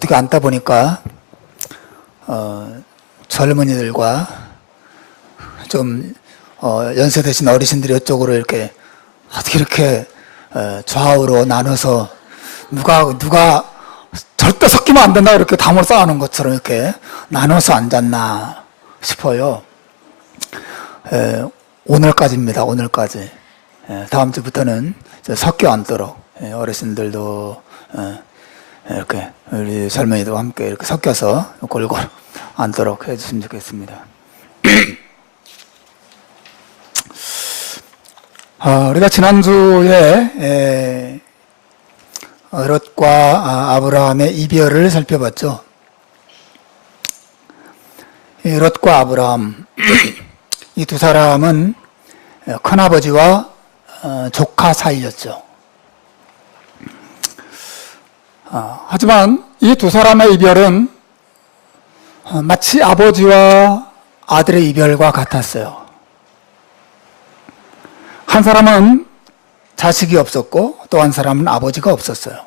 어떻게 앉다 보니까 젊은이들과 좀 연세 드신 어르신들이 이쪽으로 이렇게 어떻게 이렇게 좌우로 나눠서 누가 절대 섞이면 안 된다 이렇게 담을 쌓아놓은 것처럼 이렇게 나눠서 앉았나 싶어요. 오늘까지입니다. 오늘까지. 다음 주부터는 섞여 앉도록 어르신들도 이렇게 우리 젊은이도 함께 이렇게 섞여서 골고루 앉도록 해주시면 좋겠습니다. 우리가 지난주에 롯과 아브라함의 이별을 살펴봤죠. 롯과 아브라함 이 두 사람은 큰아버지와 조카 사이였죠. 하지만 이 두 사람의 이별은 마치 아버지와 아들의 이별과 같았어요. 한 사람은 자식이 없었고 또 한 사람은 아버지가 없었어요.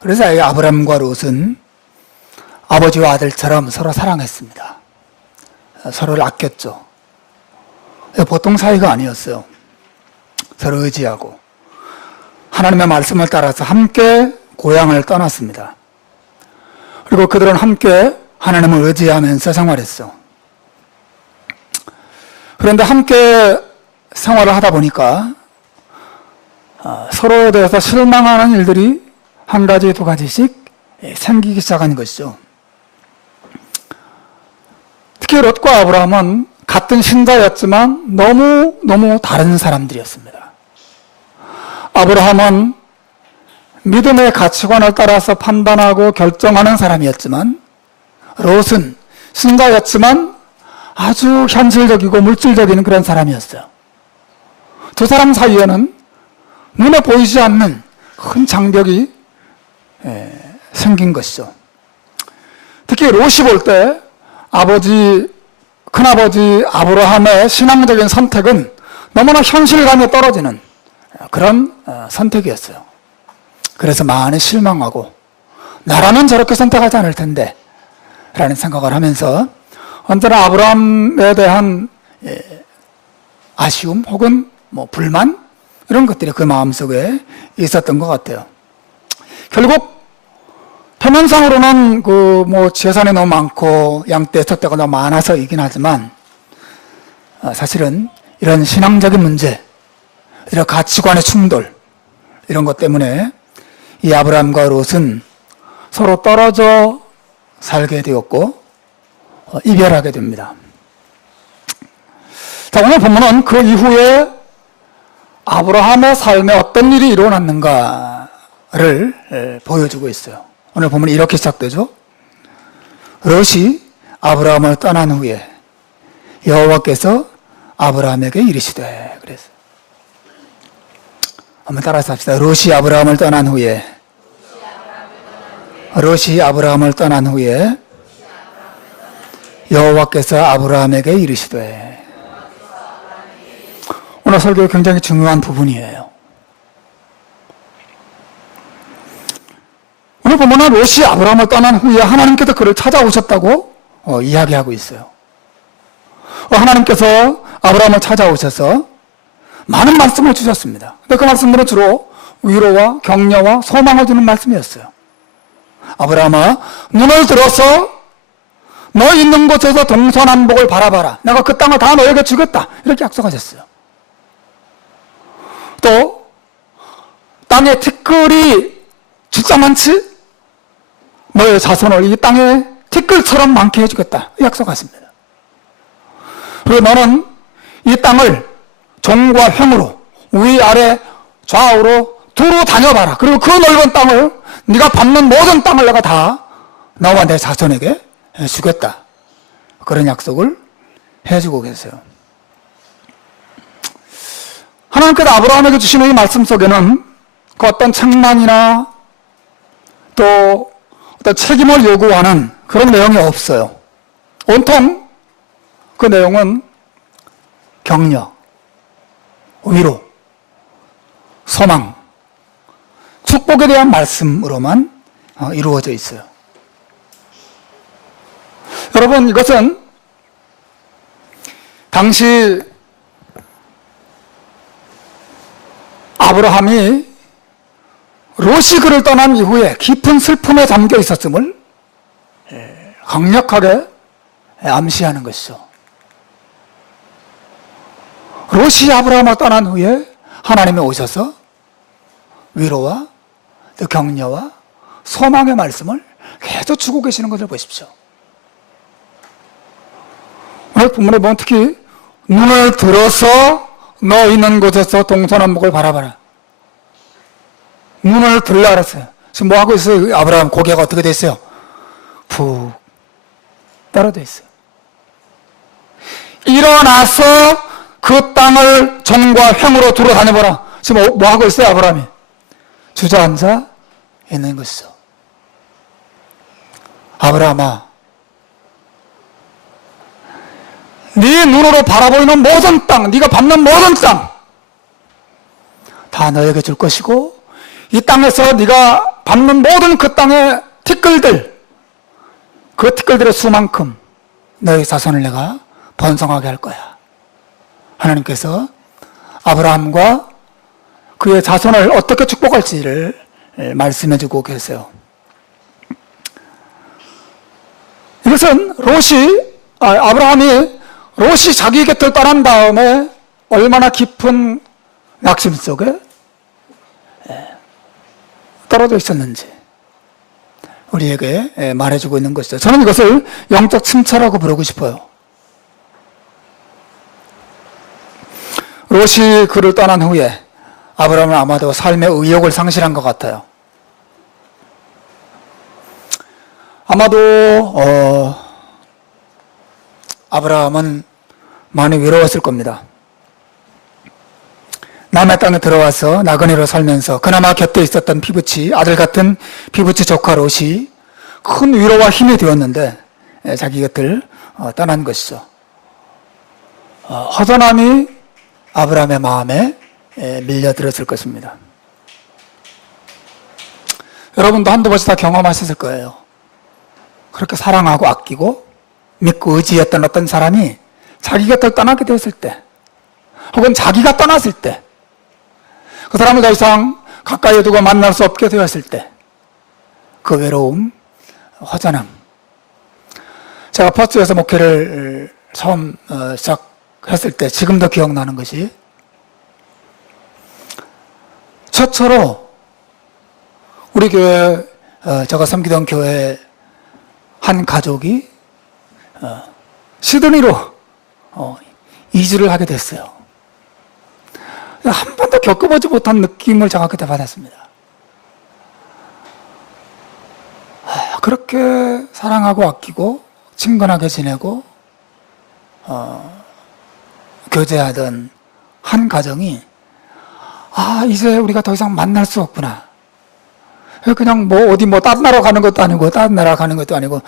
그래서 아브라함과 롯은 아버지와 아들처럼 서로 사랑했습니다. 서로를 아꼈죠. 보통 사이가 아니었어요. 서로 의지하고 하나님의 말씀을 따라서 함께 고향을 떠났습니다. 그리고 그들은 함께 하나님을 의지하면서 생활했어. 그런데 함께 생활을 하다 보니까 서로에 대해서 실망하는 일들이 한 가지, 두 가지씩 생기기 시작한 것이죠. 특히 롯과 아브라함은 같은 신자였지만 너무 다른 사람들이었습니다. 아브라함은 믿음의 가치관을 따라서 판단하고 결정하는 사람이었지만 롯은 신자였지만 아주 현실적이고 물질적인 그런 사람이었어요. 두 사람 사이에는 눈에 보이지 않는 큰 장벽이 생긴 것이죠. 특히 롯이 볼 때 큰아버지 아브라함의 신앙적인 선택은 너무나 현실감이 떨어지는 그런 선택이었어요. 그래서 많이 실망하고 나라면 저렇게 선택하지 않을 텐데 라는 생각을 하면서 언제나 아브라함에 대한 아쉬움 혹은 불만 이런 것들이 그 마음속에 있었던 것 같아요. 결국 표면상으로는 재산이 너무 많고 양떼 젖대가 너무 많아서이긴 하지만 사실은 이런 신앙적인 문제, 이런 가치관의 충돌 이런 것 때문에 이 아브라함과 롯은 서로 떨어져 살게 되었고 이별하게 됩니다. 자, 오늘 본문은 그 이후에 아브라함의 삶에 어떤 일이 일어났는가를 보여주고 있어요. 오늘 본문이 이렇게 시작되죠. 롯이 아브라함을 떠난 후에 여호와께서 아브라함에게 이르시되 그랬어요. 한번 따라서 합시다. 롯이 아브라함을 떠난 후에 여호와께서 아브라함에게 이르시되. 오늘 설교의 굉장히 중요한 부분이에요. 오늘 보면 롯이 아브라함을 떠난 후에 하나님께서 그를 찾아오셨다고 이야기하고 있어요. 하나님께서 아브라함을 찾아오셔서 많은 말씀을 주셨습니다. 근데 그 말씀들은 주로 위로와 격려와 소망을 주는 말씀이었어요. 아브라함아, 눈을 들어서 너 있는 곳에서 동서남북을 바라봐라. 내가 그 땅을 다 너에게 주겠다. 이렇게 약속하셨어요. 또 땅에 티끌이 진짜 많지? 너의 자손을 이 땅에 티끌처럼 많게 해주겠다. 약속하십니다. 그리고 너는 이 땅을 종과 횡으로 위아래 좌우로 두루 다녀봐라. 그리고 그 넓은 땅을 네가 밟는 모든 땅을 내가 다 너와 내 자손에게 주겠다. 그런 약속을 해주고 계세요. 하나님께서 아브라함에게 주시는 이 말씀 속에는 그 어떤 책망이나 또 어떤 책임을 요구하는 그런 내용이 없어요. 온통 그 내용은 격려, 위로, 소망, 축복에 대한 말씀으로만 이루어져 있어요. 여러분, 이것은 당시 아브라함이 롯이 그를 떠난 이후에 깊은 슬픔에 잠겨 있었음을 강력하게 암시하는 것이죠. 롯이 아브라함을 떠난 후에 하나님이 오셔서 위로와 또 격려와 소망의 말씀을 계속 주고 계시는 것을 보십시오. 오늘 본문에 보면 특히 눈을 들어서 너 있는 곳에서 동서남북을 바라봐라. 눈을 들라 그랬어요. 지금 뭐 하고 있어요? 아브라함 고개가 어떻게 됐어요? 푹 떨어져 있어요. 일어나서 그 땅을 정과 횡으로 두루 다녀보라. 지금 뭐 하고 있어요? 아브라함이 주저앉아 있는 것이죠. 아브라함아, 네 눈으로 바라보이는 모든 땅, 네가 밟는 모든 땅 다 너에게 줄 것이고, 이 땅에서 네가 밟는 모든 그 땅의 티끌들, 그 티끌들의 수만큼 너의 자손을 내가 번성하게 할 거야. 하나님께서 아브라함과 그의 자손을 어떻게 축복할지를 말씀해주고 계세요. 이것은 아브라함이 롯이 자기 곁을 떠난 다음에 얼마나 깊은 낙심 속에 떨어져 있었는지 우리에게 말해주고 있는 것이죠. 저는 이것을 영적 침체라고 부르고 싶어요. 롯이 그를 떠난 후에 아브라함은 아마도 삶의 의욕을 상실한 것 같아요. 아마도 아브라함은 많이 외로웠을 겁니다. 남의 땅에 들어와서 나그네로 살면서 그나마 곁에 있었던 피부치, 아들 같은 피부치 조카 롯이 큰 위로와 힘이 되었는데 자기 곁을 떠난 것이죠. 허전함이 아브라함의 마음에 밀려들었을 것입니다. 여러분도 한두 번씩 다 경험하셨을 거예요. 그렇게 사랑하고 아끼고 믿고 의지했던 어떤 사람이 자기 곁을 떠나게 되었을 때, 혹은 자기가 떠났을 때, 그 사람을 더 이상 가까이 두고 만날 수 없게 되었을 때, 그 외로움, 허전함. 제가 퍼스에서 목회를 처음 시작했을 때 지금도 기억나는 것이, 최초로 우리 교회, 제가 섬기던 교회 한 가족이 시드니로 이주를 하게 됐어요. 한 번도 겪어보지 못한 느낌을 제가 그때 받았습니다. 그렇게 사랑하고 아끼고 친근하게 지내고 교제하던 한 가정이 이제 우리가 더 이상 만날 수 없구나. 그냥 어디 다른 나라 가는 것도 아니고 다른 나라 가는 것도 아니고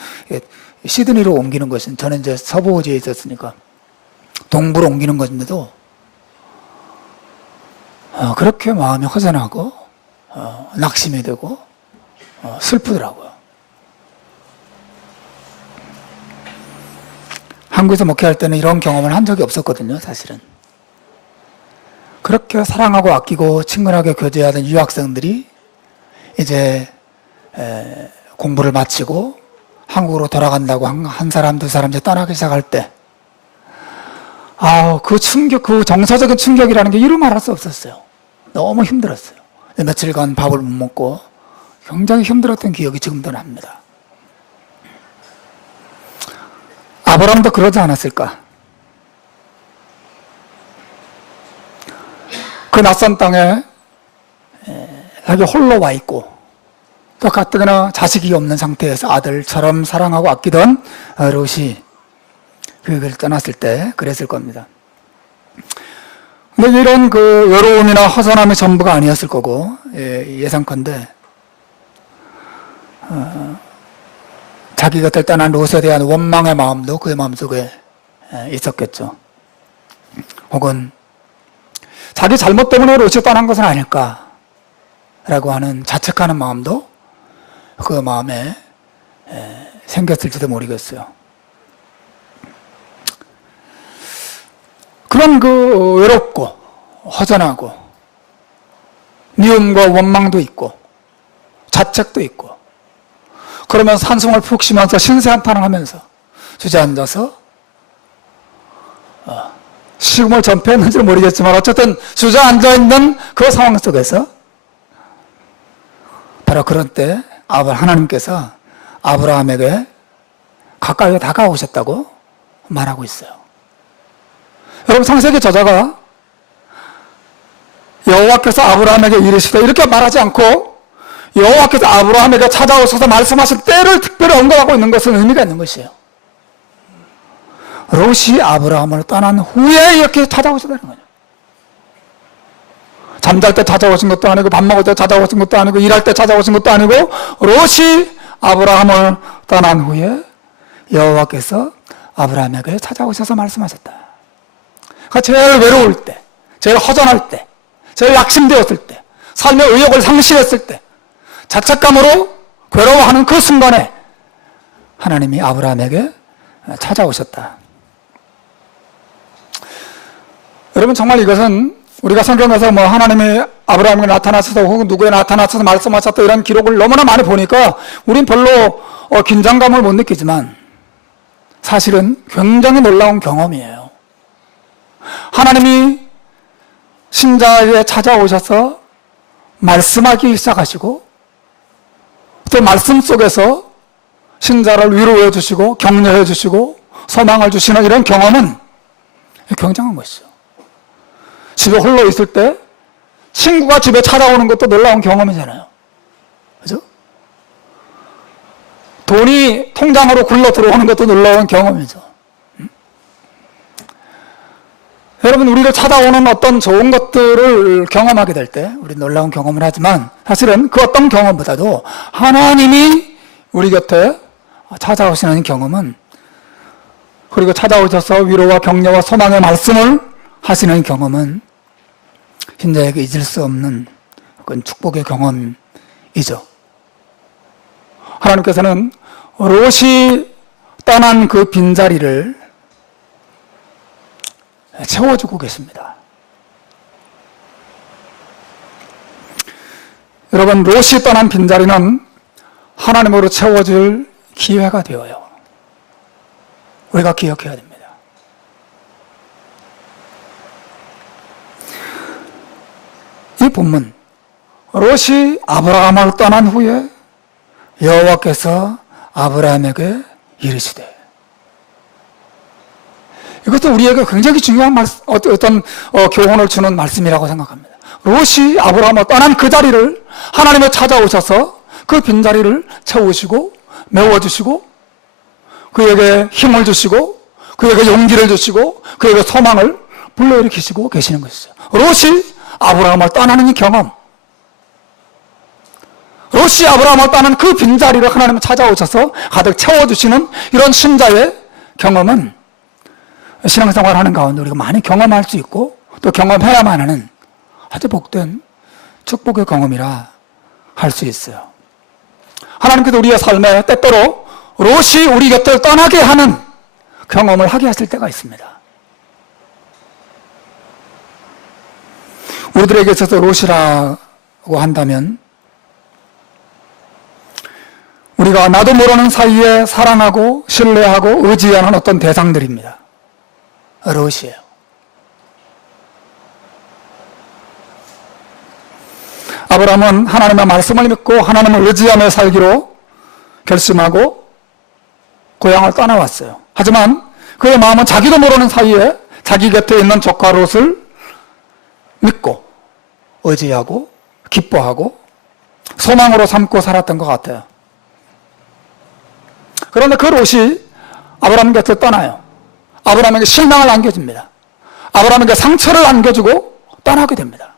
시드니로 옮기는 것은, 저는 이제 서부호주에 있었으니까 동부로 옮기는 것인데도 그렇게 마음이 허전하고 낙심이 되고 슬프더라고요. 한국에서 목회할 때는 이런 경험을 한 적이 없었거든요, 사실은. 그렇게 사랑하고 아끼고 친근하게 교제하던 유학생들이 이제 공부를 마치고 한국으로 돌아간다고 한 사람, 두 사람 이제 떠나기 시작할 때, 그 충격, 그 정서적인 충격이라는 게 이루 말할 수 없었어요. 너무 힘들었어요. 며칠간 밥을 못 먹고 굉장히 힘들었던 기억이 지금도 납니다. 아브라함도 그러지 않았을까? 그 낯선 땅에 자기 홀로 와 있고, 또 가뜩이나 자식이 없는 상태에서 아들처럼 사랑하고 아끼던 롯이 그걸 떠났을 때 그랬을 겁니다. 근데 이런 그 외로움이나 허전함이 전부가 아니었을 거고, 예상컨대 자기 곁을 떠난 롯에 대한 원망의 마음도 그의 마음속에 있었겠죠. 혹은 자기 잘못 때문에 롯이 떠난 것은 아닐까 라고 하는 자책하는 마음도 그 마음에 생겼을지도 모르겠어요. 그런 그 외롭고 허전하고 미움과 원망도 있고 자책도 있고 그러면서 한숨을 푹 쉬면서 신세 한탄을 하면서 주저앉아서 식음을 전폐했는지는 모르겠지만 어쨌든 주저앉아있는 그 상황 속에서 바로 그런 때 하나님께서 아브라함에게 가까이 다가오셨다고 말하고 있어요. 여러분, 창세기 저자가 여호와께서 아브라함에게 이르시되 이렇게 말하지 않고 여호와께서 아브라함에게 찾아오셔서 말씀하신 때를 특별히 언급하고 있는 것은 의미가 있는 것이에요. 롯이 아브라함을 떠난 후에 이렇게 찾아오셨다는 거예요. 잠잘 때 찾아오신 것도 아니고 밥 먹을 때 찾아오신 것도 아니고 일할 때 찾아오신 것도 아니고 롯이 아브라함을 떠난 후에 여호와께서 아브라함에게 찾아오셔서 말씀하셨다. 그러니까 제일 외로울 때, 제일 허전할 때, 제일 낙심되었을 때, 삶의 의욕을 상실했을 때, 자책감으로 괴로워하는 그 순간에 하나님이 아브라함에게 찾아오셨다. 여러분, 정말 이것은 우리가 성경에서 뭐 하나님이 아브라함에게 나타나셔서 혹은 누구에 나타나셔서 말씀하셨다 이런 기록을 너무나 많이 보니까 우린 별로 긴장감을 못 느끼지만 사실은 굉장히 놀라운 경험이에요. 하나님이 신자에게 찾아오셔서 말씀하기 시작하시고 또 말씀 속에서 신자를 위로해 주시고 격려해 주시고 소망을 주시는 이런 경험은 굉장한 것이죠. 집에 홀로 있을 때 친구가 집에 찾아오는 것도 놀라운 경험이잖아요. 그죠? 돈이 통장으로 굴러 들어오는 것도 놀라운 경험이죠. 여러분, 우리를 찾아오는 어떤 좋은 것들을 경험하게 될 때 우리 놀라운 경험을 하지만 사실은 그 어떤 경험보다도 하나님이 우리 곁에 찾아오시는 경험은, 그리고 찾아오셔서 위로와 격려와 소망의 말씀을 하시는 경험은 신자에게 잊을 수 없는 그런 축복의 경험이죠. 하나님께서는 롯이 떠난 그 빈자리를 채워주고 계십니다. 여러분, 롯이 떠난 빈자리는 하나님으로 채워질 기회가 되어요. 우리가 기억해야 됩니다. 이 본문, 롯이 아브라함을 떠난 후에 여호와께서 아브라함에게 이르시되, 이것도 우리에게 굉장히 중요한 어떤 교훈을 주는 말씀이라고 생각합니다. 롯이 아브라함을 떠난 그 자리를 하나님이 찾아오셔서 그 빈자리를 채우시고 메워주시고 그에게 힘을 주시고 그에게 용기를 주시고 그에게 소망을 불러일으키시고 계시는 것이죠. 롯이 아브라함을 떠나는 이 경험, 롯이 아브라함을 떠난 그 빈자리를 하나님이 찾아오셔서 가득 채워주시는 이런 신자의 경험은 신앙생활 하는 가운데 우리가 많이 경험할 수 있고 또 경험해야만 하는 아주 복된 축복의 경험이라 할 수 있어요. 하나님께서 우리의 삶에 때때로 롯이 우리 곁을 떠나게 하는 경험을 하게 하실 때가 있습니다. 우리들에게 있어서 롯이라고 한다면 우리가 나도 모르는 사이에 사랑하고 신뢰하고 의지하는 어떤 대상들입니다. 롯이에요. 아브라함은 하나님의 말씀을 믿고 하나님을 의지하며 살기로 결심하고 고향을 떠나왔어요. 하지만 그의 마음은 자기도 모르는 사이에 자기 곁에 있는 조카 롯을 믿고 의지하고 기뻐하고 소망으로 삼고 살았던 것 같아요. 그런데 그 롯이 아브라함 곁을 떠나요. 아브라함에게 실망을 안겨줍니다. 아브라함에게 상처를 안겨주고 떠나게 됩니다.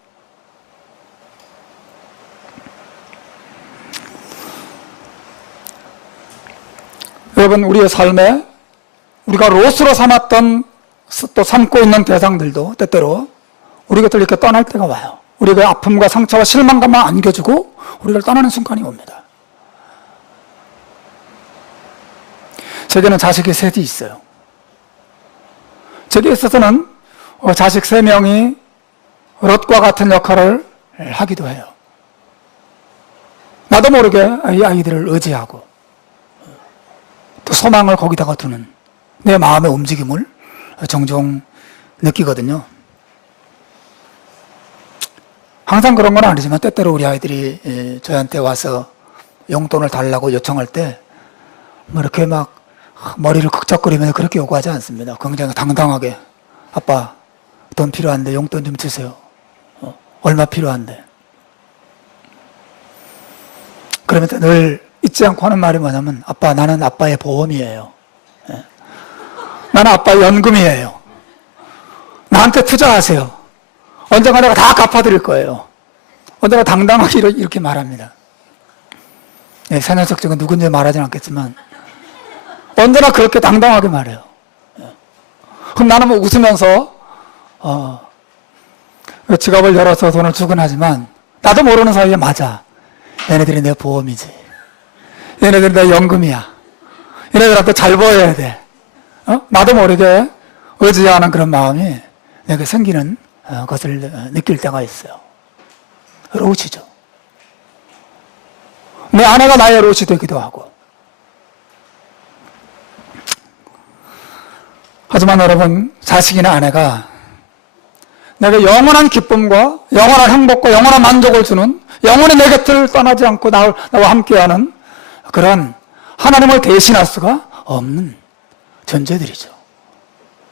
여러분, 우리의 삶에 우리가 롯으로 삼았던 또 삼고 있는 대상들도 때때로 우리 곁을 이렇게 떠날 때가 와요. 우리가 아픔과 상처와 실망감만 안겨주고 우리를 떠나는 순간이 옵니다. 제게는 자식이 셋이 있어요. 저기에 있어서는 자식 3명이 롯과 같은 역할을 하기도 해요. 나도 모르게 이 아이들을 의지하고 또 소망을 거기다가 두는 내 마음의 움직임을 종종 느끼거든요. 항상 그런 건 아니지만 때때로 우리 아이들이 저한테 와서 용돈을 달라고 요청할 때 뭐 이렇게 막 머리를 극적거리면서 그렇게 요구하지 않습니다. 굉장히 당당하게 아빠 돈 필요한데 용돈 좀 주세요. 얼마 필요한데. 그러면서 늘 잊지 않고 하는 말이 뭐냐면 아빠 나는 아빠의 보험이에요. 나는 아빠의 연금이에요. 나한테 투자하세요. 언젠가 내가 다 갚아드릴 거예요. 언젠가 당당하게 이렇게 말합니다. 새 녀석 중에 누군지 말하지는 않겠지만 언제나 그렇게 당당하게 말해요. 그럼 나는 뭐 웃으면서 지갑을 열어서 돈을 주곤 하지만 나도 모르는 사이에 맞아. 얘네들이 내 보험이지. 얘네들이 내 연금이야. 얘네들한테 잘 보여야 돼. 나도 모르게 의지하는 그런 마음이 내게 생기는 것을 느낄 때가 있어요. 롯이죠. 내 아내가 나의 롯이 되기도 하고. 하지만 여러분, 자식이나 아내가 내게 영원한 기쁨과 영원한 행복과 영원한 만족을 주는 영원히 내 곁을 떠나지 않고 나와 함께하는 그런 하나님을 대신할 수가 없는 존재들이죠.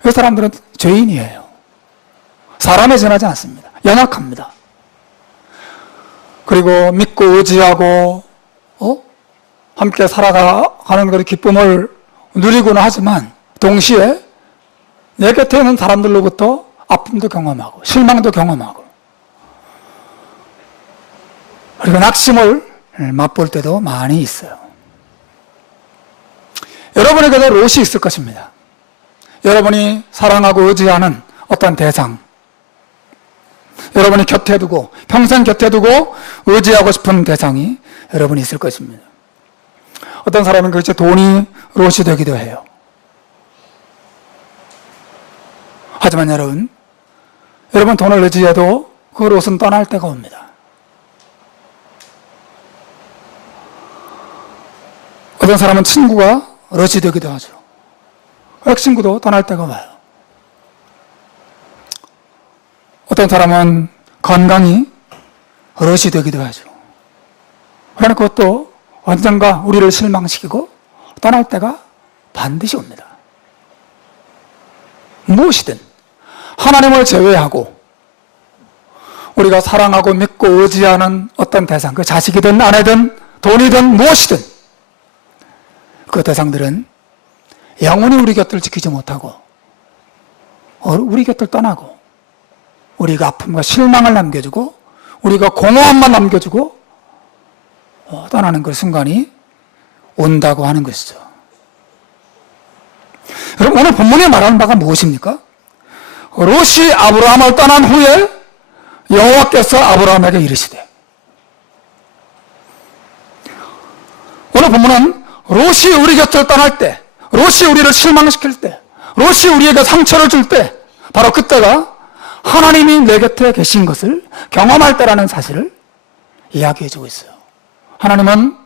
이 사람들은 죄인이에요. 사람에 지나지 않습니다. 연약합니다. 그리고 믿고 의지하고 함께 살아가는 그런 기쁨을 누리고는 하지만 동시에 내 곁에 있는 사람들로부터 아픔도 경험하고 실망도 경험하고 그리고 낙심을 맛볼 때도 많이 있어요. 여러분에게도 롯이 있을 것입니다. 여러분이 사랑하고 의지하는 어떤 대상, 여러분이 곁에 두고 평생 곁에 두고 의지하고 싶은 대상이 여러분이 있을 것입니다. 어떤 사람은 그것이 돈이 롯이 되기도 해요. 하지만 여러분 돈을 의지해도 그 롯은 떠날 때가 옵니다. 어떤 사람은 친구가 롯이 되기도 하죠. 친구도 떠날 때가 와요. 어떤 사람은 건강이 롯이 되기도 하죠. 그러나 그것도 언젠가 우리를 실망시키고 떠날 때가 반드시 옵니다. 무엇이든 하나님을 제외하고 우리가 사랑하고 믿고 의지하는 어떤 대상, 그 자식이든 아내든 돈이든 무엇이든 그 대상들은 영원히 우리 곁을 지키지 못하고 우리 곁을 떠나고 우리가 아픔과 실망을 남겨주고 우리가 공허함만 남겨주고 떠나는 그 순간이 온다고 하는 것이죠. 여러분 오늘 본문에 말하는 바가 무엇입니까? 롯이 아브라함을 떠난 후에 여호와께서 아브라함에게 이르시되, 오늘 본문은 롯이 우리 곁을 떠날 때, 롯이 우리를 실망시킬 때, 롯이 우리에게 상처를 줄 때, 바로 그때가 하나님이 내 곁에 계신 것을 경험할 때라는 사실을 이야기해주고 있어요. 하나님은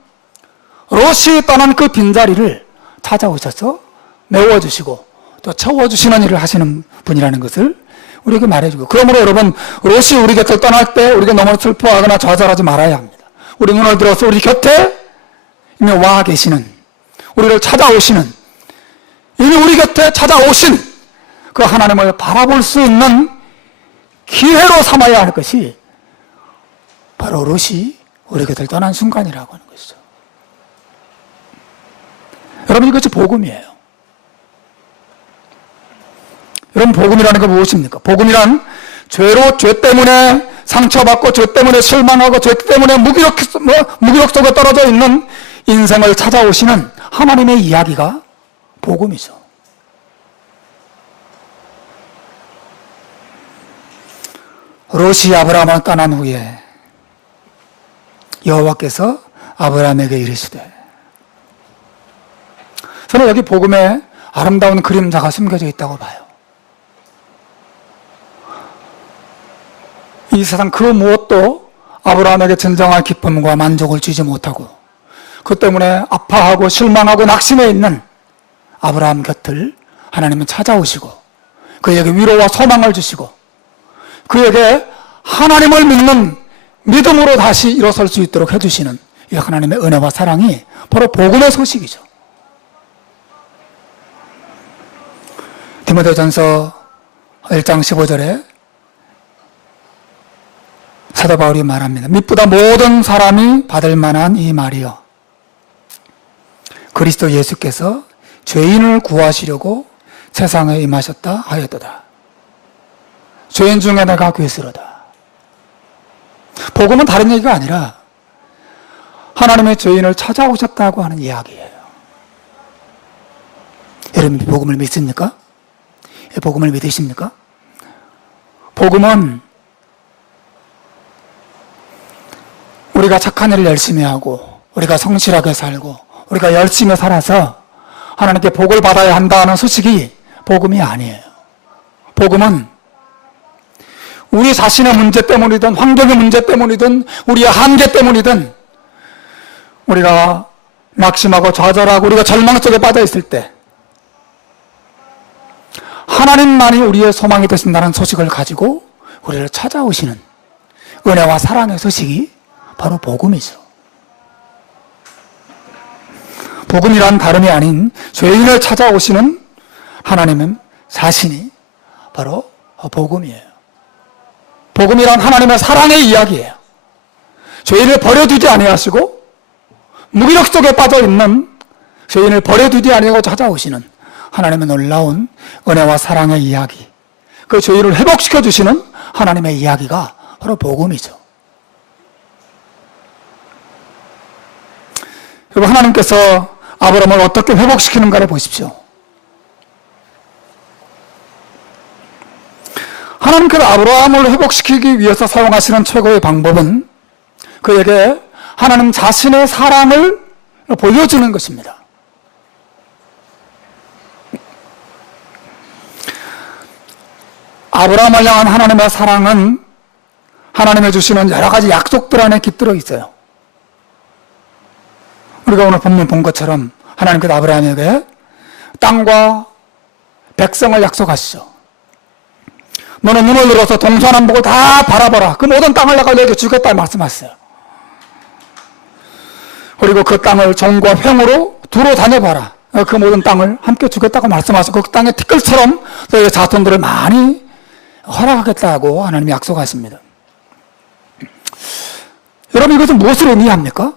롯이 떠난 그 빈자리를 찾아오셔서 메워주시고 또 채워주시는 일을 하시는 분이라는 것을 우리에게 말해주고, 그러므로 여러분 롯이 우리 곁을 떠날 때 우리가 너무 슬퍼하거나 좌절하지 말아야 합니다. 우리 눈을 들어서 우리 곁에 이미 와 계시는, 우리를 찾아오시는, 이미 우리 곁에 찾아오신 그 하나님을 바라볼 수 있는 기회로 삼아야 할 것이 바로 롯이 우리 곁을 떠난 순간이라고 하는 것이죠. 여러분 이것이 복음이에요. 여러분 복음이라는 건 무엇입니까? 복음이란 죄 때문에 상처받고 죄 때문에 실망하고 죄 때문에 무기력 속에 떨어져 있는 인생을 찾아오시는 하나님의 이야기가 복음이죠. 롯이 아브라함을 떠난 후에 여호와께서 아브라함에게 이르시되, 저는 여기 복음에 아름다운 그림자가 숨겨져 있다고 봐요. 이 세상 그 무엇도 아브라함에게 진정한 기쁨과 만족을 주지 못하고 그 때문에 아파하고 실망하고 낙심해 있는 아브라함 곁을 하나님은 찾아오시고 그에게 위로와 소망을 주시고 그에게 하나님을 믿는 믿음으로 다시 일어설 수 있도록 해주시는 이 하나님의 은혜와 사랑이 바로 복음의 소식이죠. 디모데전서 1장 15절에 사도 바울이 말합니다. mit보다 모든 사람이 받을 만한 이 말이여, 그리스도 예수께서 죄인을 구하시려고 세상에 임하셨다 하였도다. 죄인 중에 내가 괴수로다. 복음은 다른 얘기가 아니라 하나님의 죄인을 찾아오셨다고 하는 이야기예요. 여러분 복음을 믿습니까? 복음을 믿으십니까? 복음은 우리가 착한 일을 열심히 하고 우리가 성실하게 살고 우리가 열심히 살아서 하나님께 복을 받아야 한다는 소식이 복음이 아니에요. 복음은 우리 자신의 문제 때문이든 환경의 문제 때문이든 우리의 한계 때문이든 우리가 낙심하고 좌절하고 우리가 절망 속에 빠져 있을 때 하나님만이 우리의 소망이 되신다는 소식을 가지고 우리를 찾아오시는 은혜와 사랑의 소식이 바로 복음이죠. 복음이란 다름이 아닌 죄인을 찾아오시는 하나님은 자신이 바로 복음이에요. 복음이란 하나님의 사랑의 이야기예요. 죄인을 버려두지 아니하시고 무기력 속에 빠져있는 죄인을 버려두지 아니하고 찾아오시는 하나님의 놀라운 은혜와 사랑의 이야기, 그 죄인을 회복시켜 주시는 하나님의 이야기가 바로 복음이죠. 여러분, 하나님께서 아브라함을 어떻게 회복시키는가를 보십시오. 하나님께서 아브라함을 회복시키기 위해서 사용하시는 최고의 방법은 그에게 하나님 자신의 사랑을 보여주는 것입니다. 아브라함을 향한 하나님의 사랑은 하나님이 주시는 여러 가지 약속들 안에 깃들어 있어요. 우리가 오늘 본문 본 것처럼 하나님께서 아브라함에게 땅과 백성을 약속하시죠. 너는 눈을 들어서 동서남북을 다 바라보라. 그 모든 땅을 내가 너에게 주겠다 말씀하셨어요. 그리고 그 땅을 종과 횡으로 두루 다녀봐라. 그 모든 땅을 함께 주겠다고 말씀하시고 그 땅의 티끌처럼 너의 자손들을 많이 허락하겠다고 하나님이 약속하십니다. 여러분, 이것은 무엇을 의미합니까?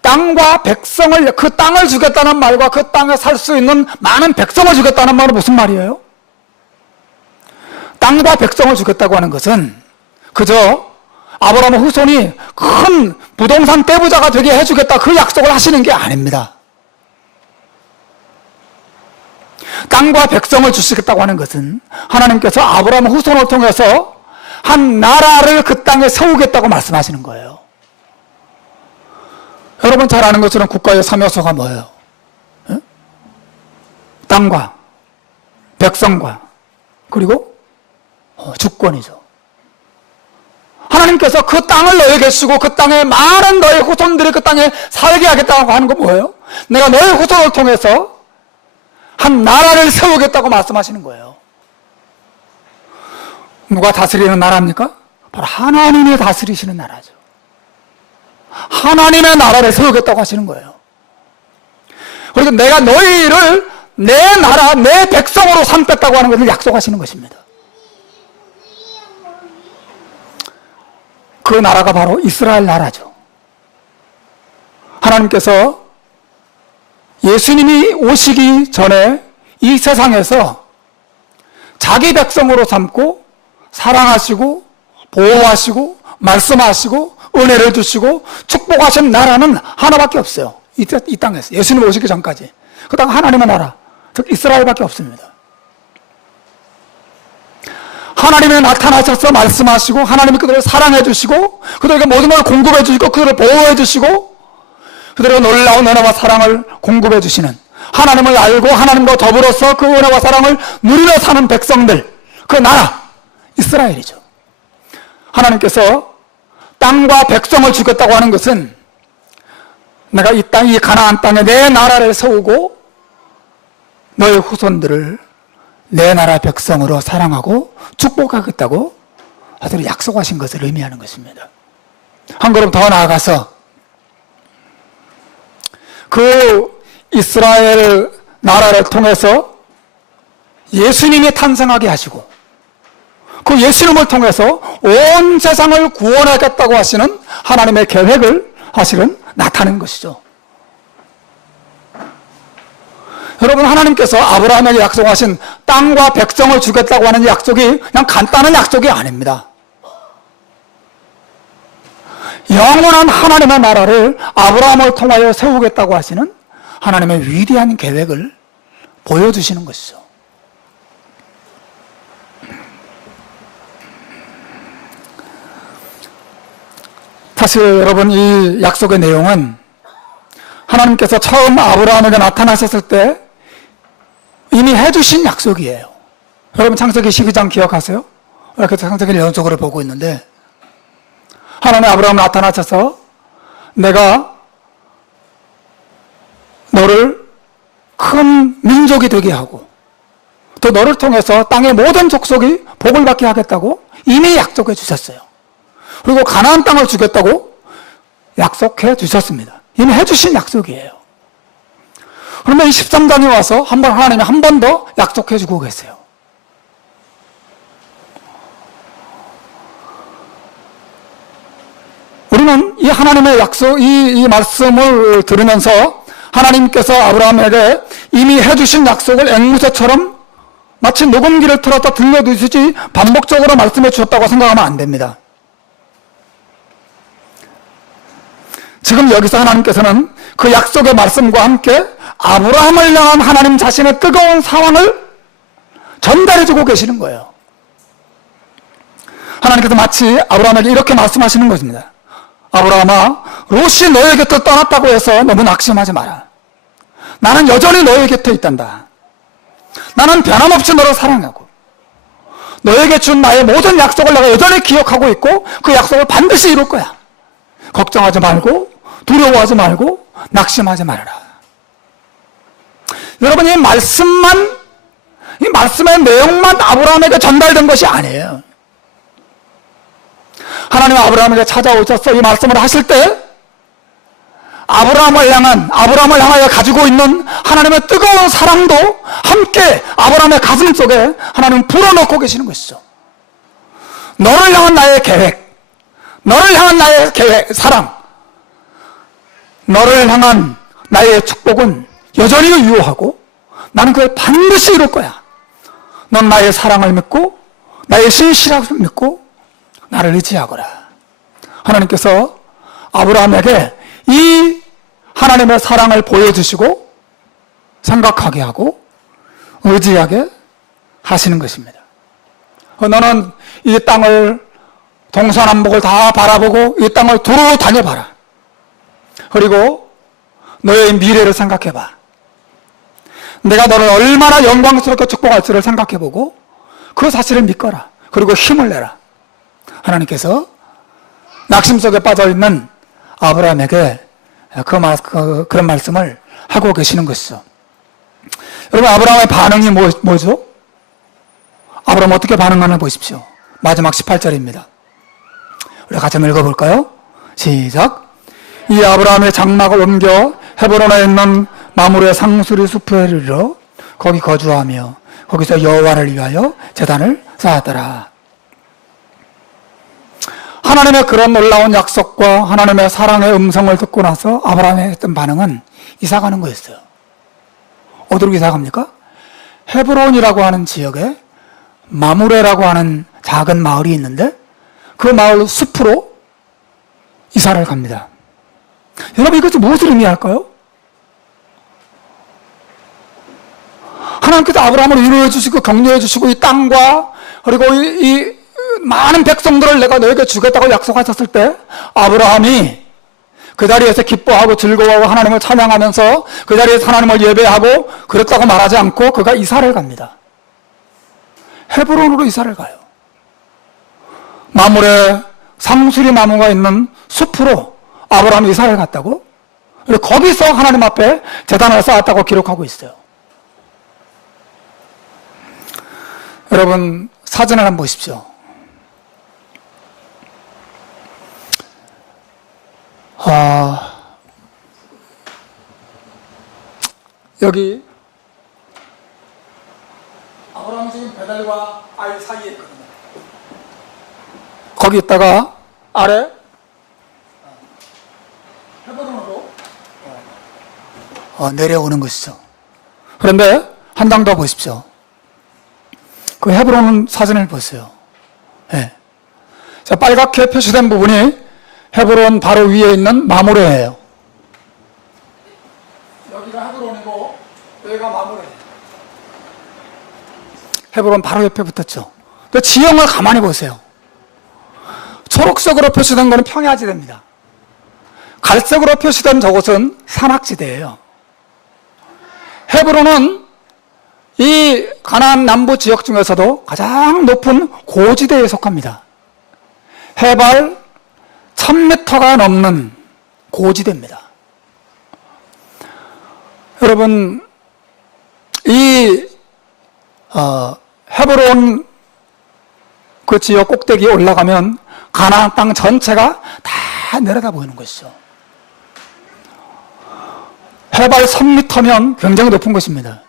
땅과 백성을, 그 땅을 주겠다는 말과 그 땅에 살 수 있는 많은 백성을 주겠다는 말은 무슨 말이에요? 땅과 백성을 주겠다고 하는 것은 그저 아브라함의 후손이 큰 부동산 떼부자가 되게 해주겠다 그 약속을 하시는 게 아닙니다. 땅과 백성을 주시겠다고 하는 것은 하나님께서 아브라함의 후손을 통해서 한 나라를 그 땅에 세우겠다고 말씀하시는 거예요. 여러분 잘 아는 것처럼 국가의 3요소가 뭐예요? 에? 땅과 백성과 그리고 주권이죠. 하나님께서 그 땅을 너에게 주고 그 땅에 많은 너의 후손들이 그 땅에 살게 하겠다고 하는 건 뭐예요? 내가 너의 후손을 통해서 한 나라를 세우겠다고 말씀하시는 거예요. 누가 다스리는 나라입니까? 바로 하나님이 다스리시는 나라죠. 하나님의 나라를 세우겠다고 하시는 거예요. 그리고 내가 너희를 내 나라, 내 백성으로 삼겠다고 하는 것을 약속하시는 것입니다. 그 나라가 바로 이스라엘 나라죠. 하나님께서 예수님이 오시기 전에 이 세상에서 자기 백성으로 삼고 사랑하시고 보호하시고 말씀하시고 은혜를 주시고 축복하신 나라는 하나밖에 없어요. 이 땅에서 예수님 오시기 전까지 그 땅 하나님의 나라, 즉 이스라엘밖에 없습니다. 하나님이 나타나셔서 말씀하시고 하나님이 그들을 사랑해 주시고 그들에게 모든 걸 공급해 주시고 그들을 보호해 주시고 그들에게 놀라운 은혜와 사랑을 공급해 주시는 하나님을 알고 하나님과 더불어서 그 은혜와 사랑을 누리며 사는 백성들, 그 나라 이스라엘이죠. 하나님께서 땅과 백성을 주겠다고 하는 것은 내가 이 땅, 이 가나안 땅에 내 나라를 세우고 너의 후손들을 내 나라 백성으로 사랑하고 축복하겠다고 아주 약속하신 것을 의미하는 것입니다. 한 걸음 더 나아가서 그 이스라엘 나라를 통해서 예수님이 탄생하게 하시고 그 예수님을 통해서 온 세상을 구원하겠다고 하시는 하나님의 계획을 사실은 나타낸 것이죠. 여러분, 하나님께서 아브라함에게 약속하신 땅과 백성을 주겠다고 하는 약속이 그냥 간단한 약속이 아닙니다. 영원한 하나님의 나라를 아브라함을 통하여 세우겠다고 하시는 하나님의 위대한 계획을 보여주시는 것이죠. 사실 여러분, 이 약속의 내용은 하나님께서 처음 아브라함에게 나타나셨을 때 이미 해주신 약속이에요. 여러분, 창세기 12장 기억하세요? 이렇게 창세기를 연속으로 보고 있는데 하나님 아브라함 나타나셔서 내가 너를 큰 민족이 되게 하고 또 너를 통해서 땅의 모든 족속이 복을 받게 하겠다고 이미 약속해 주셨어요. 그리고 가나안 땅을 주겠다고 약속해 주셨습니다. 이미 해주신 약속이에요. 그러면 이 13장에 와서 하나님이 한 번 더 약속해 주고 계세요. 우리는 이 하나님의 약속, 이 말씀을 들으면서 하나님께서 아브라함에게 이미 해주신 약속을 앵무새처럼 마치 녹음기를 틀었다 들려주시지 반복적으로 말씀해 주셨다고 생각하면 안 됩니다. 지금 여기서 하나님께서는 그 약속의 말씀과 함께 아브라함을 향한 하나님 자신의 뜨거운 사랑을 전달해 주고 계시는 거예요. 하나님께서 마치 아브라함에게 이렇게 말씀하시는 것입니다. 아브라함아, 롯이 너의 곁을 떠났다고 해서 너무 낙심하지 마라. 나는 여전히 너의 곁에 있단다. 나는 변함없이 너를 사랑하고 너에게 준 나의 모든 약속을 내가 여전히 기억하고 있고 그 약속을 반드시 이룰 거야. 걱정하지 말고 두려워하지 말고 낙심하지 말아라. 여러분, 이 말씀의 내용만 아브라함에게 전달된 것이 아니에요. 하나님 아브라함에게 찾아오셔서 이 말씀을 하실 때 아브라함을 향하여 가지고 있는 하나님의 뜨거운 사랑도 함께 아브라함의 가슴 속에 하나님은 불어넣고 계시는 것이죠. 너를 향한 나의 계획, 너를 향한 나의 사랑, 너를 향한 나의 축복은 여전히 유효하고 나는 그걸 반드시 이룰 거야. 넌 나의 사랑을 믿고 나의 신실함을 믿고 나를 의지하거라. 하나님께서 아브라함에게 이 하나님의 사랑을 보여주시고 생각하게 하고 의지하게 하시는 것입니다. 너는 이 땅을 동서남북을 다 바라보고 이 땅을 두루 다녀봐라. 그리고 너의 미래를 생각해봐. 내가 너를 얼마나 영광스럽게 축복할지를 생각해보고 그 사실을 믿거라. 그리고 힘을 내라. 하나님께서 낙심 속에 빠져있는 아브라함에게 그런 말씀을 하고 계시는 것이죠. 여러분, 아브라함의 반응이 뭐죠? 아브라함 어떻게 반응하나 보십시오. 마지막 18절입니다. 우리 같이 한번 읽어볼까요? 시작. 이 아브라함의 장막을 옮겨 헤브론에 있는 마므르의 상수리 숲에 이르러 거기 거주하며 거기서 여호와를 위하여 제단을 쌓았더라. 하나님의 그런 놀라운 약속과 하나님의 사랑의 음성을 듣고 나서 아브라함의 했던 반응은 이사가는 거였어요. 어디로 이사갑니까? 헤브론이라고 하는 지역에 마므레라고 하는 작은 마을이 있는데 그 마을 숲으로 이사를 갑니다. 여러분, 이것이 무엇을 의미할까요? 하나님께서 아브라함을 위로해 주시고 격려해 주시고 이 땅과 그리고 이 많은 백성들을 내가 너에게 주겠다고 약속하셨을 때 아브라함이 그 자리에서 기뻐하고 즐거워하고 하나님을 찬양하면서 그 자리에서 하나님을 예배하고 그랬다고 말하지 않고 그가 이사를 갑니다. 헤브론으로 이사를 가요. 마물에 상수리 나무가 있는 숲으로 아브라함이 이사를 갔다고? 그리고 거기서 하나님 앞에 제단을 쌓았다고 기록하고 있어요. 여러분 사진을 한번 보십시오. 여기 아브라함이 지금 베델과 아이 사이에 있거든요. 거기 있다가 아래 헤브론으로 내려오는 것이죠. 그런데 한 장 더 보십시오. 그 헤브론 사진을 보세요. 네. 자, 빨갛게 표시된 부분이 헤브론 바로 위에 있는 마므레예요. 여기가 헤브론이고 여기가 마므레예요. 헤브론 바로 옆에 붙었죠. 또 지형을 가만히 보세요. 초록색으로 표시된 것은 평야지대입니다. 갈색으로 표시된 저곳은 산악지대예요. 헤브론은 이 가나안 남부 지역 중에서도 가장 높은 고지대에 속합니다. 해발 1000m가 넘는 고지대입니다. 여러분, 이 헤브론 그 지역 꼭대기에 올라가면 가나안 땅 전체가 다 내려다 보이는 것이죠. 해발 1000m면 굉장히 높은 것입니다.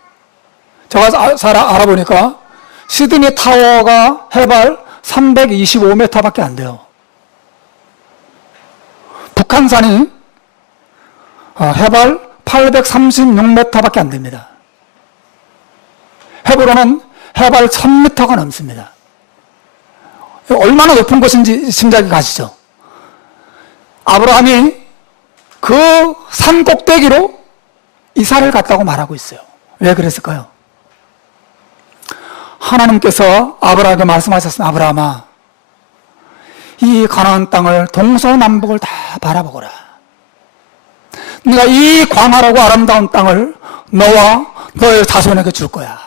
제가 알아보니까 시드니 타워가 해발 325m밖에 안 돼요. 북한산이 해발 836m밖에 안 됩니다. 헤브론은 해발 1000m가 넘습니다. 얼마나 높은 곳인지 짐작이 가시죠? 아브라함이 그 산 꼭대기로 이사를 갔다고 말하고 있어요. 왜 그랬을까요? 하나님께서 아브라함에게 말씀하셨습니다. 아브라함아, 이 가나안 땅을 동서남북을 다 바라보거라. 네가 이 광활하고 아름다운 땅을 너와 너의 자손에게 줄 거야.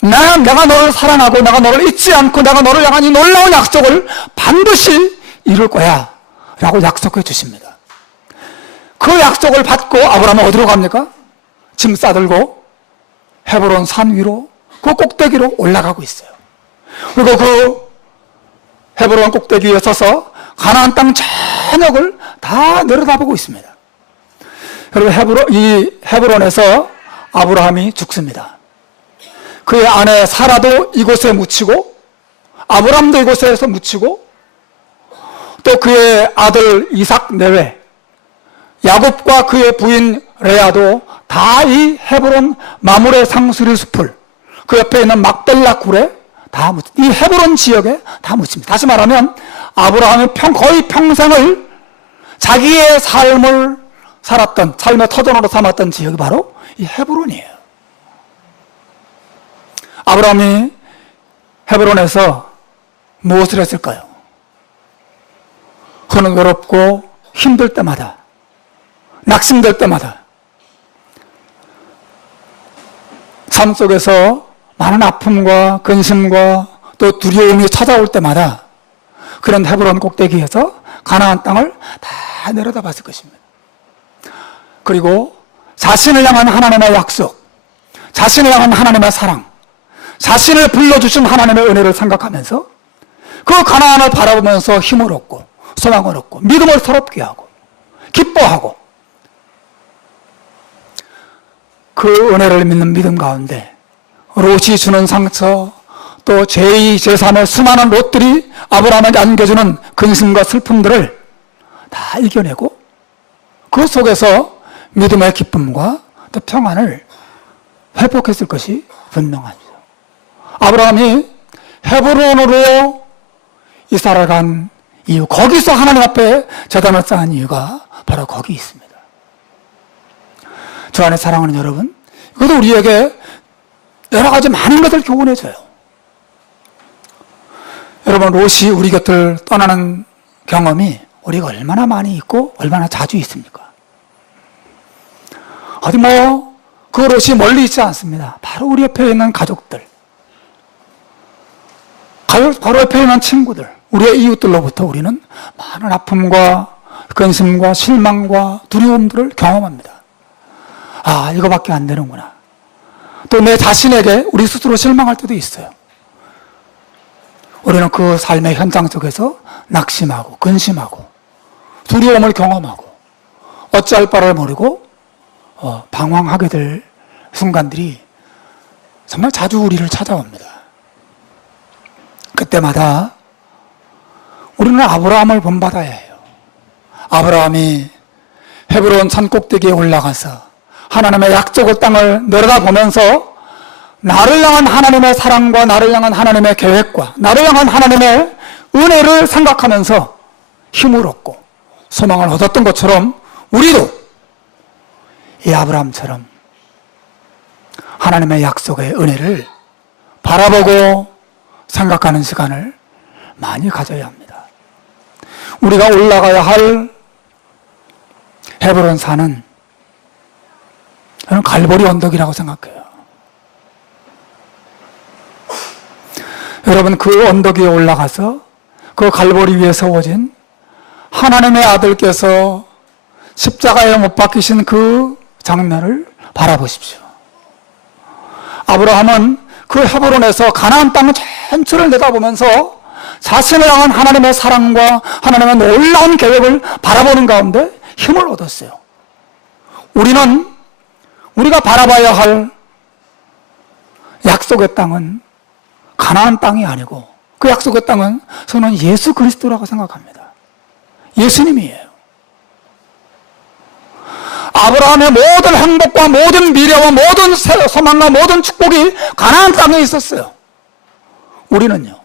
내가 너를 사랑하고 내가 너를 잊지 않고 내가 너를 향한 이 놀라운 약속을 반드시 이룰 거야 라고 약속해 주십니다. 그 약속을 받고 아브라함은 어디로 갑니까? 짐 싸들고 헤브론 산 위로 그 꼭대기로 올라가고 있어요. 그리고 그 헤브론 꼭대기 위에 서서 가나안 땅 전역을 다 내려다보고 있습니다. 그리고 이 헤브론에서 아브라함이 죽습니다. 그의 아내 사라도 이곳에 묻히고 아브라함도 이곳에서 묻히고 또 그의 아들 이삭 내외 야곱과 그의 부인 레아도 다 이 헤브론 마므레 상수리 숲을 그 옆에 있는 막벨라 굴에 다 이 헤브론 지역에 다 묻힙니다. 다시 말하면 아브라함이 거의 평생을 자기의 삶을 살았던 삶의 터전으로 삼았던 지역이 바로 이 헤브론이에요. 아브라함이 헤브론에서 무엇을 했을까요? 그는 외롭고 힘들 때마다 낙심될 때마다 삶 속에서 많은 아픔과 근심과 또 두려움이 찾아올 때마다 그런 헤브론 꼭대기에서 가나안 땅을 다 내려다봤을 것입니다. 그리고 자신을 향한 하나님의 약속, 자신을 향한 하나님의 사랑, 자신을 불러주신 하나님의 은혜를 생각하면서 그 가나안을 바라보면서 힘을 얻고 소망을 얻고 믿음을 새롭게 하고 기뻐하고 그 은혜를 믿는 믿음 가운데 롯이 주는 상처 또 제2, 제3의 수많은 롯들이 아브라함에게 안겨주는 근심과 슬픔들을 다 이겨내고 그 속에서 믿음의 기쁨과 또 평안을 회복했을 것이 분명합니다. 아브라함이 헤브론으로 이사를 간 이유, 거기서 하나님 앞에 제단을 쌓은 이유가 바로 거기 있습니다. 주 안에 사랑하는 여러분, 이것도 우리에게 여러 가지 많은 것을 교훈해줘요. 여러분, 롯이 우리 곁을 떠나는 경험이 우리가 얼마나 많이 있고 얼마나 자주 있습니까? 어디 그 롯이 멀리 있지 않습니다. 바로 우리 옆에 있는 가족들, 바로 옆에 있는 친구들, 우리의 이웃들로부터 우리는 많은 아픔과 근심과 실망과 두려움들을 경험합니다. 아, 이거밖에 안 되는구나. 또 내 자신에게 우리 스스로 실망할 때도 있어요. 우리는 그 삶의 현장 속에서 낙심하고 근심하고 두려움을 경험하고 어찌할 바를 모르고 방황하게 될 순간들이 정말 자주 우리를 찾아옵니다. 그때마다 우리는 아브라함을 본받아야 해요. 아브라함이 헤브론 산꼭대기에 올라가서 하나님의 약속의 땅을 내려다보면서 나를 향한 하나님의 사랑과 나를 향한 하나님의 계획과 나를 향한 하나님의 은혜를 생각하면서 힘을 얻고 소망을 얻었던 것처럼 우리도 이 아브라함처럼 하나님의 약속의 은혜를 바라보고 생각하는 시간을 많이 가져야 합니다. 우리가 올라가야 할 헤브론 산은 저는 갈보리 언덕이라고 생각해요. 여러분, 그 언덕 위에 올라가서 그 갈보리 위에 세워진 하나님의 아들께서 십자가에 못 박히신 그 장면을 바라보십시오. 아브라함은 그 헤브론에서 가나안 땅 전체를 내다보면서 자신을 향한 하나님의 사랑과 하나님의 놀라운 계획을 바라보는 가운데 힘을 얻었어요. 우리는 우리가 바라봐야 할 약속의 땅은 가나안 땅이 아니고 그 약속의 땅은 저는 예수 그리스도라고 생각합니다. 예수님이에요. 아브라함의 모든 행복과 모든 미래와 모든 소망과 모든 축복이 가나안 땅에 있었어요. 우리는요,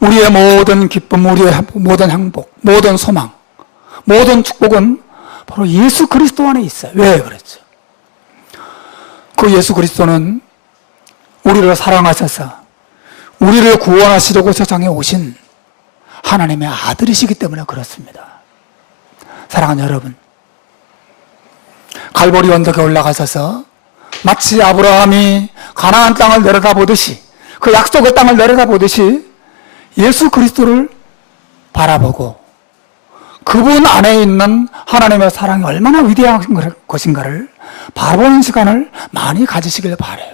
우리의 모든 기쁨, 우리의 모든 행복, 모든 소망, 모든 축복은 바로 예수 그리스도 안에 있어요. 왜 그랬죠? 그 예수 그리스도는 우리를 사랑하셔서 우리를 구원하시려고 세상에 오신 하나님의 아들이시기 때문에 그렇습니다. 사랑하는 여러분, 갈보리 언덕에 올라가셔서 마치 아브라함이 가나안 땅을 내려다보듯이 그 약속의 땅을 내려다보듯이 예수 그리스도를 바라보고 그분 안에 있는 하나님의 사랑이 얼마나 위대한 것인가를 바라보는 시간을 많이 가지시길 바라요.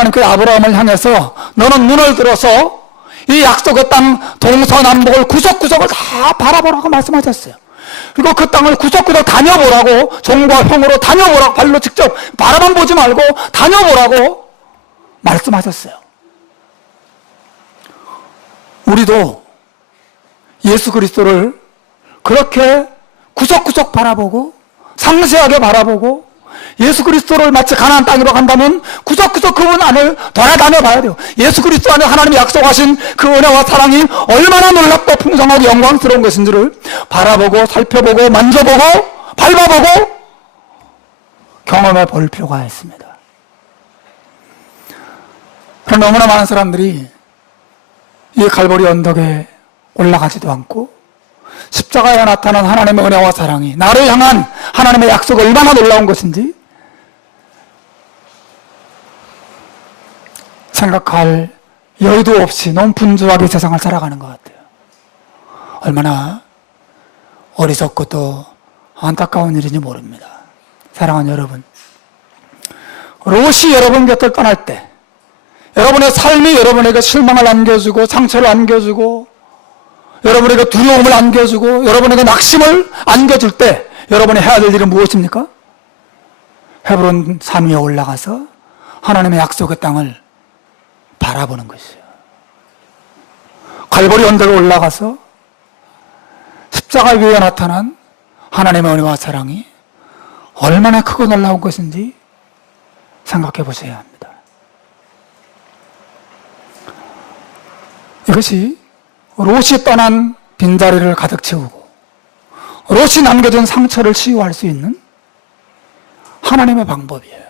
하나님께서 아브라함을 향해서 너는 눈을 들어서 이 약속의 땅 동서남북을 구석구석을 다 바라보라고 말씀하셨어요. 그리고 그 땅을 구석구석 다녀보라고, 종과 형으로 다녀보라고, 발로 직접 바라만 보지 말고 다녀보라고 말씀하셨어요. 우리도 예수 그리스도를 그렇게 구석구석 바라보고 상세하게 바라보고 예수 그리스도를 마치 가나안 땅으로 간다면 구석구석 그분 안을 돌아다녀 봐야 돼요. 예수 그리스도 안에 하나님이 약속하신 그 은혜와 사랑이 얼마나 놀랍고 풍성하고 영광스러운 것인지를 바라보고 살펴보고 만져보고 밟아보고 경험해 볼 필요가 있습니다. 그럼 너무나 많은 사람들이 이 갈보리 언덕에 올라가지도 않고 십자가에 나타난 하나님의 은혜와 사랑이 나를 향한 하나님의 약속이 얼마나 놀라운 것인지 생각할 여유도 없이 너무 분주하게 세상을 살아가는 것 같아요. 얼마나 어리석고 또 안타까운 일인지 모릅니다. 사랑하는 여러분, 롯이 여러분 곁을 떠날 때 여러분의 삶이 여러분에게 실망을 안겨주고 상처를 안겨주고 여러분에게 두려움을 안겨주고 여러분에게 낙심을 안겨줄 때 여러분이 해야 될 일은 무엇입니까? 헤브론 산 위에 올라가서 하나님의 약속의 땅을 바라보는 것이에요. 갈보리 언덕에 올라가서 십자가 위에 나타난 하나님의 은혜와 사랑이 얼마나 크고 놀라운 것인지 생각해 보셔야 합니다. 이것이 롯이 떠난 빈자리를 가득 채우고 롯이 남겨준 상처를 치유할 수 있는 하나님의 방법이에요.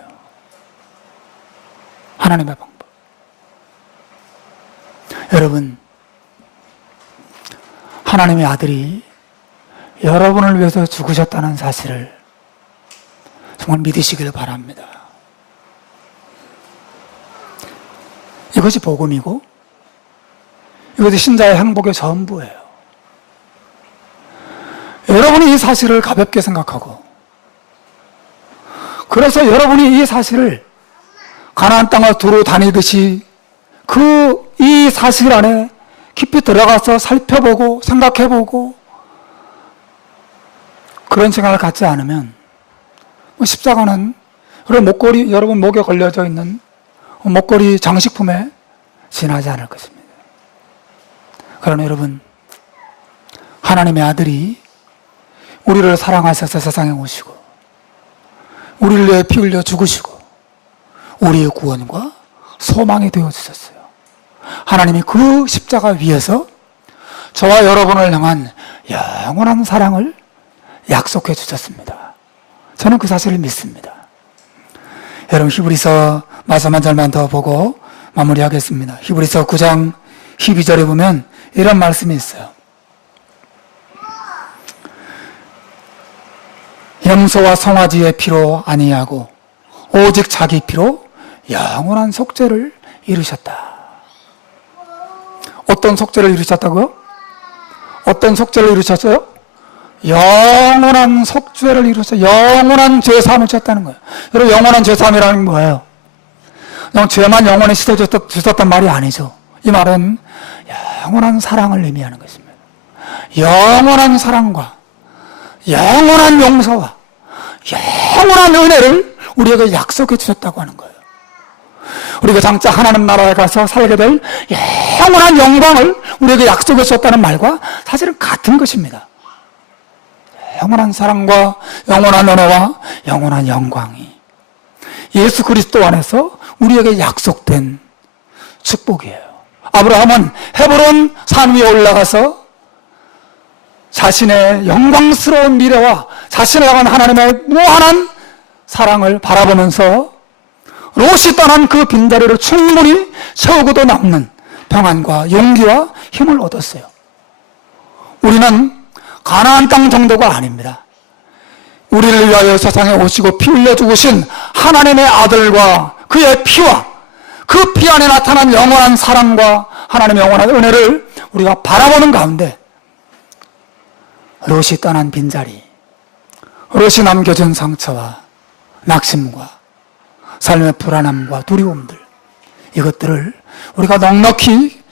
하나님의 방법. 여러분, 하나님의 아들이 여러분을 위해서 죽으셨다는 사실을 정말 믿으시길 바랍니다. 이것이 복음이고 이것이 신자의 행복의 전부예요. 여러분이 이 사실을 가볍게 생각하고, 그래서 여러분이 이 사실을 가나안 땅을 두루 다니듯이 이 사실 안에 깊이 들어가서 살펴보고 생각해보고 그런 생각을 갖지 않으면 십자가는 여러분 목에 걸려져 있는 목걸이 장식품에 지나지 않을 것입니다. 그러나 여러분, 하나님의 아들이 우리를 사랑하셔서 세상에 오시고 우리를 위해 피 흘려 죽으시고 우리의 구원과 소망이 되어주셨어요. 하나님이 그 십자가 위에서 저와 여러분을 향한 영원한 사랑을 약속해 주셨습니다. 저는 그 사실을 믿습니다. 여러분, 히브리서 말씀 한 절만 더 보고 마무리하겠습니다. 히브리서 9장 12절에 보면 이런 말씀이 있어요. 염소와 송아지의 피로 아니하고 오직 자기 피로 영원한 속죄를 이루셨다. 어떤 속죄를 이루셨다고요? 어떤 속죄를 이루셨어요? 영원한 속죄를 이루셨어요. 영원한 죄사함을 주셨다는 거예요. 여러분, 영원한 죄사함이라는 게 뭐예요? 그냥 죄만 영원히 씻어주셨단 말이 아니죠. 이 말은 영원한 사랑을 의미하는 것입니다. 영원한 사랑과 영원한 용서와 영원한 은혜를 우리에게 약속해 주셨다고 하는 거예요. 우리가 장차 하나님 나라에 가서 살게 될 영원한 영광을 우리에게 약속해 주셨다는 말과 사실은 같은 것입니다. 영원한 사랑과 영원한 은혜와 영원한 영광이 예수 그리스도 안에서 우리에게 약속된 축복이에요. 아브라함은 헤브론 산 위에 올라가서 자신의 영광스러운 미래와 자신을 향한 하나님의 무한한 사랑을 바라보면서 롯이 떠난 그 빈자리를 충분히 채우고도 남는 평안과 용기와 힘을 얻었어요. 우리는 가나안 땅 정도가 아닙니다. 우리를 위하여 세상에 오시고 피 흘려 죽으신 하나님의 아들과 그의 피와 그 피 안에 나타난 영원한 사랑과 하나님의 영원한 은혜를 우리가 바라보는 가운데 롯이 떠난 빈자리, 롯이 남겨준 상처와 낙심과 삶의 불안함과 두려움들, 이것들을 우리가 넉넉히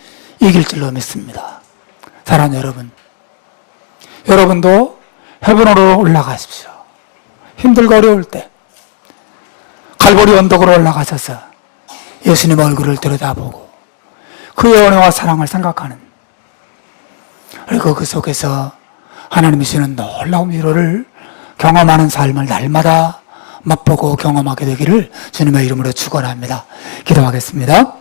이길 줄로 믿습니다. 사랑하는 여러분, 여러분도 헤브론으로 올라가십시오. 힘들고 어려울 때 갈보리 언덕으로 올라가셔서 예수님 얼굴을 들여다보고 그의 은혜와 사랑을 생각하는, 그리고 그 속에서 하나님이 주시는 놀라운 위로를 경험하는 삶을 날마다 맛보고 경험하게 되기를 주님의 이름으로 축원합니다. 기도하겠습니다.